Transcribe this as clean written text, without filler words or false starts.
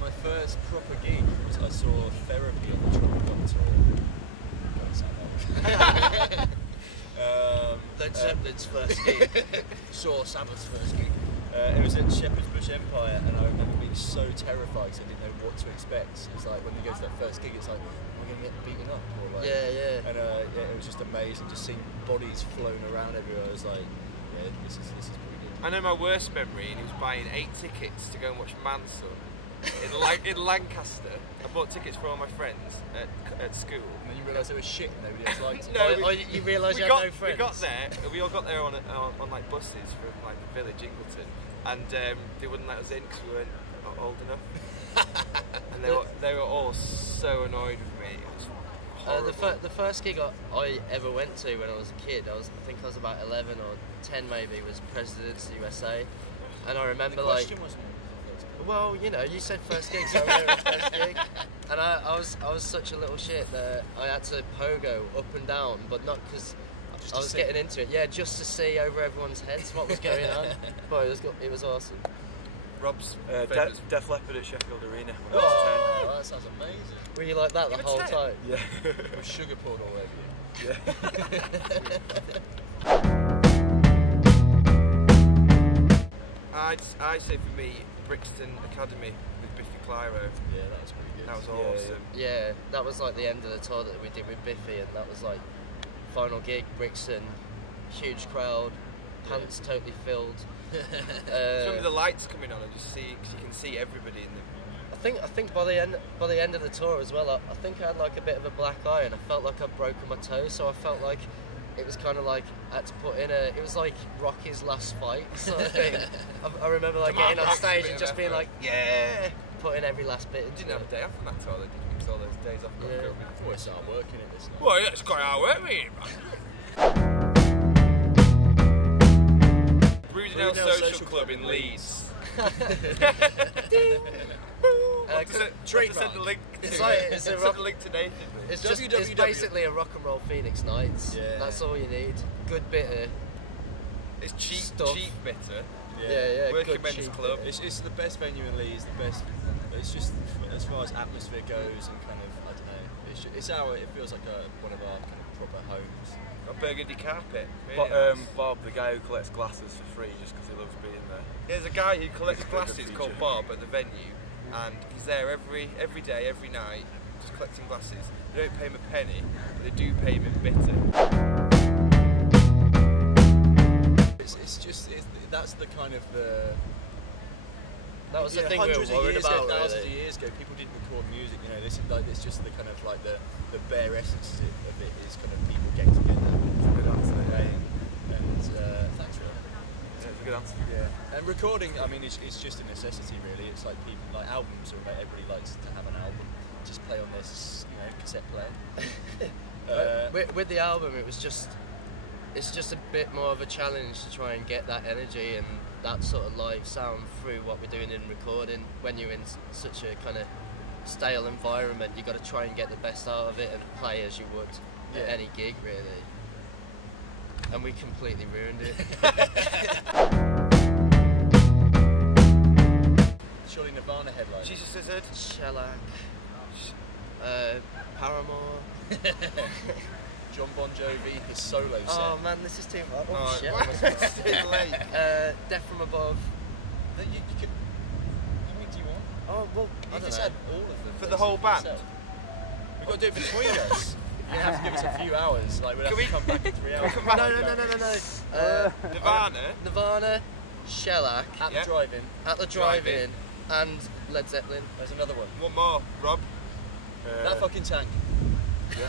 my first proper gig was I saw Therapy on the Trombone tour. Don't sound old. Led Zeppelin's first gig. Saw Sabbath's first gig. It was at Shepherd's Bush Empire, and I remember being so terrified because I didn't know what to expect. It was like when you go to that first gig, it's like we're gonna get beaten up, or like Yeah. And it was just amazing, just seeing bodies flown around everywhere. I was like, yeah, this is pretty good. I know my worst memory, and he was buying 8 tickets to go and watch Manson in Lancaster. I bought tickets for all my friends at school. And then you realise they were shit and nobody else liked it. No, you realise you had no friends? We got there, we all got there on like buses from like the village, Ingleton, and they wouldn't let us in because we weren't old enough. And they were all so annoyed with me. It was horrible. The first gig I ever went to when I was a kid, I think I was about 11 or 10 maybe, was Presidents USA, and I remember The question wasn't well, you know, you said first gig, so I was first gig, and I was such a little shit that I had to pogo up and down, but not because I was getting into it. Yeah, just to see over everyone's heads what was going on. But it was awesome. Rob's Def Leppard at Sheffield Arena. Oh, that sounds amazing. Were you like that the whole time? Yeah. With sugar poured all over you. Yeah. I'd say for me, Brixton Academy with Biffy Clyro. Yeah, that was pretty good. That was awesome. Yeah, that was like the end of the tour that we did with Biffy, and that was like final gig, Brixton, huge crowd, pants totally filled. Some of the lights coming on, and just see, because you can see everybody in the. I think by the end of the tour as well, I think I had like a bit of a black eye, and I felt like I'd broken my toe, so I felt like it was kind of like I had to put in it was like Rocky's last fight sort of thing. I remember like getting on stage and just being like, yeah, putting every last bit. You didn't have a day off on that tour, did you? Because all those days off. Yeah. Always start working at this now. Well, yeah, it's quite hard work, mate. Brudenell Social Club in Leeds. Send the link. It's the link to Nathan. It's basically a rock and roll Phoenix Nights. Yeah. That's all you need. Good bitter. It's cheap, stuff. cheap bitter. Yeah. Working men's club. It's the best venue in Leeds. The best. It's just as far as atmosphere goes and kind of I don't know. It feels like one of our kind of proper homes. Got burgundy carpet. But Bob, the guy who collects glasses for free just because he loves being there. There's a guy who collects glasses called Bob at the venue, and he's there every day, every night, just collecting glasses. They don't pay him a penny, but they do pay him in bitter. That's the kind of the. That was the thing we were worried about. Thousands of years ago, people didn't record music. You know, this is like it's just the kind of like the bare essence of it is kind of people getting together. It's a good answer. And thanks for that. Yeah, it's a good answer. Yeah. And recording, I mean, it's just a necessity really. It's like people like albums, or everybody likes to have an album. Just play on this, cassette player. With the album, it's just a bit more of a challenge to try and get that energy and that sort of live sound through what we're doing in recording. When you're in such a kind of stale environment, you've got to try and get the best out of it and play as you would at any gig, really. And we completely ruined it. Surely Nirvana headline. Jesus is it? Shellac. Paramore. John Bon Jovi, his solo set. Oh man, this is too much. Oh, shit. it's too late. Death from Above. How many do you want? Oh well, I You don't just know. had all of them. For the whole band? We've got to do it between us. You're going to have to give us a few hours. Like, we'll have to come back in 3 hours. No. Nirvana, Shellac. At the drive-in. At the drive-in. And Led Zeppelin. There's another one. One more, Rob. That fucking tank. Yeah.